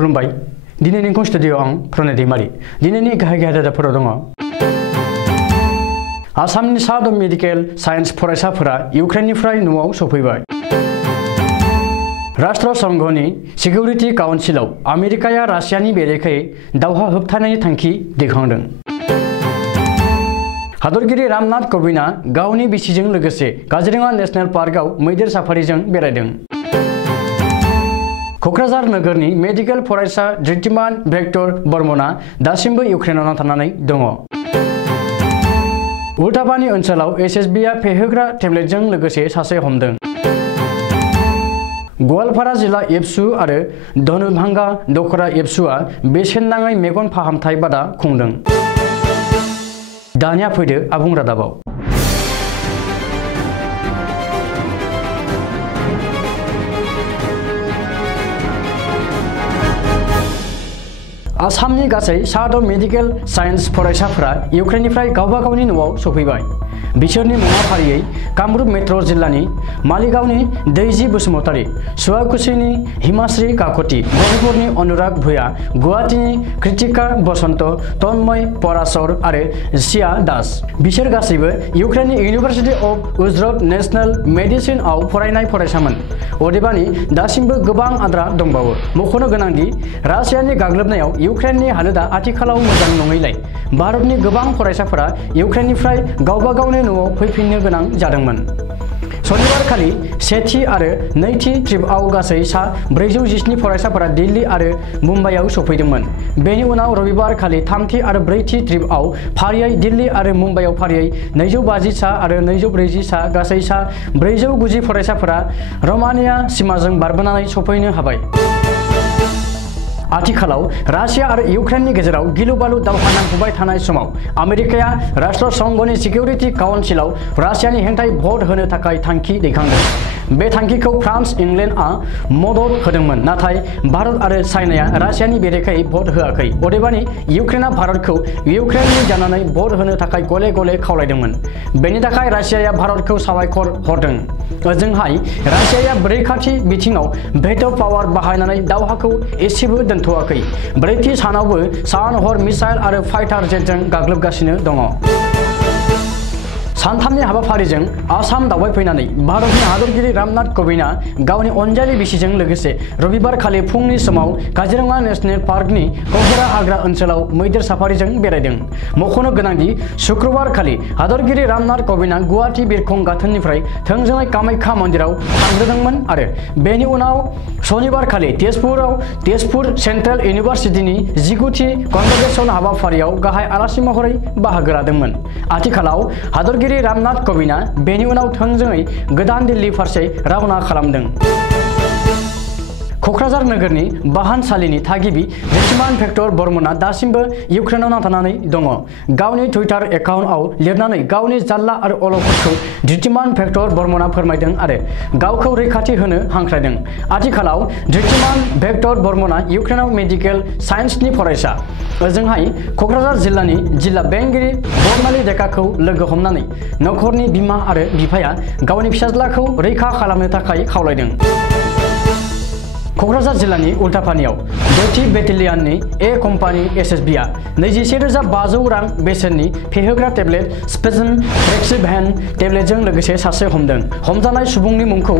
खुलुमबाय दिनैनि स्टुडियो आं प्रणय दैमारी दिनैनि गाहाय आयदाफोराव दङ आसामनि साद मेडिकेल साइन्स फरायसाफोरा इउक्रेननिफ्राय न'आव सफैबाय राष्ट्रसंघनि सिकिउरिटि काउन्सिलाव आमेरिकाया रासियानि बेरेखायै दावहा होबथानायनि थांखि दैखांदों हादरगिरि रामनाथ कोविंदआ गावनि बिसिजों लोगोसे काजिरङा नेशनेल पार्कआव मैदेर साफारिजों बेरायदों क'क्राझार नोगोरनि मेडिकेल फरायसा धृतिमान भेक्टर बर्मनआ दासिमबो इउक्रेनाव नांथाबनानै दङ उल्टापानि ओनसोलाव एसएसबीआ फेहोग्रा टेब्लेटजों लोगोसे सासे हमदों गवालपारा जिल्ला एबसु आरो धनुभांगा दखरा एबसुआ बेसेन नाङै मेगन फाहामथाय बादा खुंदों दानिया फैदो आबुं रादाबाव आसामनि गासै साद मेडिकेल साइन्स फरायसाफोरा इउक्रेननिफ्राय गावबा गावनि न'आव सफैबाय बिसोरनि मुङा फारियै कामरुप मेट्र' जिल्लानि मालिगावनि दैजि बसुमतारी सुवाकुसिनि हिमाश्री काकति गहपुरनि अनुराग भुया गुवाहाटीनि कृतिका बसन्त तन्मय पराशर आरो सिया दास बिसोर गासैबो इउक्रेननि इउनिभार्सिटि अफ उज्रत नेशनेल मेडिसिनआव फरायनाय फरायसामोन अदेबानि दासिमबो गोबां आद्रा दंबावो मख'नो गोनांदि रासियानि गाग्लोबनायाव इउक्रेननि हालोदा आथिखालाव मोजां नङैलाय भारतनि गोबां फरायसाफोरा इउक्रेननिफ्राय गावबा गावनि न'आव फैफिननो गोनां जादोंमोन शनिबारखालि सेथि आरो नैथि ट्रिपआव गासै सा 417 फरायसाफोरा दिल्ली आरो मुम्बाइआव सफैदोंमन बेनि उनाव रबिबारखालि थामथि आरो ब्रैथि ट्रिपआव फारियै दिल्ली आरो मुम्बाइआव फारियै 250 सा आरो 240 सा गासै सा 490 फरायसाफोरा रमानिया सिमाजों बारबोनानै सफैनो हाबाय आथिखालाव रासिया आरो इउक्रेननि गेजेराव गिलु-बालु दावहा नांफुबाय थानाय समाव आमेरिकाया राष्ट्रसंघनि सिकिउरिटि काउन्सिलाव रासियानि हेंथायै भट होनो थाखाय थांखि दैखांदों बे थांखिखौ फ्रान्स इंलेन्डआ मदद होदोंमोन नाथाय भारत आरो चाइनाया रासियानि बेरेखायै भट होआखै अदेबानि इउक्रेनआ भारतखौ इउक्रेननि जानानै भट होनो थाखाय गले गले खावलायदोंमोन बेनि थाखाय रासियाया भारतखौ साबायखर हरदों ओजोंहाय रासियाया रैखाथि बिथिङाव भेट' पावार बाहायनानै दावहाखौ एसेबो दोनथ'वाखै ब्रैथि सानावबो सान हर मिसाइल आरो फाइटार जेटजों गाग्लोबगासिनो दङ सानथामनि हाबाफारिजों आसाम दावबायफैनानै भारतनि हादरगिरि रामनाथ कोविंदआ गावनि अनजालि बिसिजों लोगोसे रबिबारखालि फुंनि समाव काजिरङा नेशनेल पार्कनि क'हरा हाग्रा ओनसोलाव मैदेर साफारिजों बेरायदों मख'नो गोनांदि शुक्रबारखालि हादरगिरि रामनाथ कोविंदआ गुवाहाटी बिरखं गाथोननिफ्राय थोंजोङै कामाख्या मन्दिराव थांग्रोदोंमोन आरो बेनि उनाव शनिबारखालि तेजपुर सेन्ट्रेल इउनिभार्सिटिनि 19थि कनभकेसन हाबाफारियाव गाहाय आलासि महरै बाहागो लादोंमोन आथिखालाव हादरगिरि रामनाथ कोविंदआ बेनि उनाव थोंजोङै गोदान दिल्ली फारसे रवाना खालामदों क'क्राझार नोगोरनि बाहानसालिनि थागिबि धृतिमान भेक्टर बर्मनआ दासिमबो इउक्रेनाव नांथाबनानै दङ गावनि टुइटार एकाउन्टआव लिरनानै गावनि जाल्ला आरो अलखदखौ धृतिमान भेक्टर बर्मनआ फोरमायदों आरो गावखौ रैखाथि होनो हांख्रायदों आथिखालाव धृतिमान भेक्टर बर्मनआ इउक्रेनाव मेडिकेल साइन्सनि फरायसा ओजोंहाय क'क्राझार जिल्लानि जिल्ला बेंगिरि बर्नाली डेकाखौ लोगो हमनानै नखरनि बिमा आरो बिफाया गावनि फिसाज्लाखौ रैखा खालामनो थाखाय खावलायदों क'क्राझार जिल्लानि उल्टापानियाव 2थि बेटेलियननि ए कम्पानि एसएसबीआ 21,500 रां बेसेननि फेहोग्रा टेब्लेट स्पेजन रेक्सिभेन टेब्लेटजों लोगोसे सासे हमदों हमजानाय सुबुंनि मुंखौ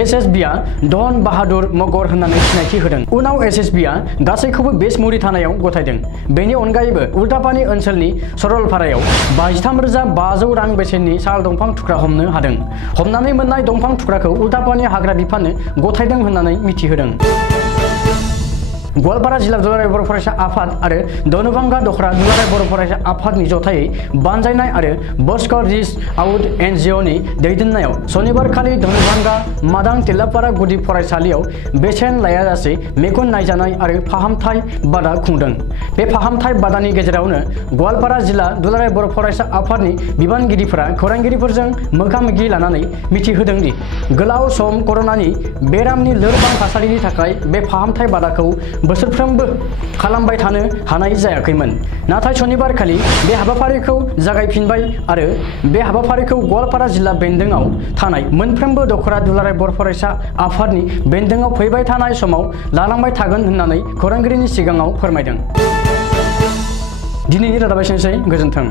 एसएसबीआ धन बाहादुर मगर होननानै सिनायथि होदों उनाव एसएसबीआ गासैखौबो बेसमुरि थानायाव गथायदों बेनि अनगायैबो उल्टापानि ओनसोलनि सरलपारायाव 23,500 रां बेसेननि साल दंफां थुख्रा हमनो हादों हमनानै मोननाय दंफां थुख्राखौ उल्टापानि हाग्रा बिफाननो गथायदों होननानै मिथिहोदों गवालपारा जिल्ला दुलाराय बर' फरायसा आफाद आरो धनुभांगा दखरा दुलाराय बर' फरायसा आफादनि जथायै बानजायनाय आरो बस्कर रिच आउट एनजिअनि दैदेननायाव शनिबारखालि धनुभांगा मादां तिल्लापारा गुदि फरायसालियाव बेसेन लायाजासे मेगन नायजानाय आरो फाहामथाय बादा खुंदों बे फाहामथाय बादानि गेजेरावनो गवालपारा जिल्ला दुलाराय बर' फरायसा आफादनि बिबानगिरिफोरा खौरांगिरिफोरजों मोगा-मोगि लानानै मिथिहोदों दि गोलाव सम कर'नानि बेरामनि लोरबां थासारिनि थाखाय बे फाहामथाय बादाखौ बोसोरफ्रोमबो खालामबाय थानो हानाय जायाखैमोन। नाथाय सनिबारखालि बे हाबाफारिखौ जागायफिनबाय आरो बे हाबाफारिखौ गवालपारा जिल्ला बेन्दोंआव थानाय मोनफ्रोमबो दखरा दुलाराय बर' फरायसा आफादनि बेन्दोंआव फैबाय थानाय समाव लालांबाय थागोन होननानै खौरांगिरिनि सिगाङाव फोरमायदों। दिनैनि रादाबा एसेनोसै, गोजोन्थों।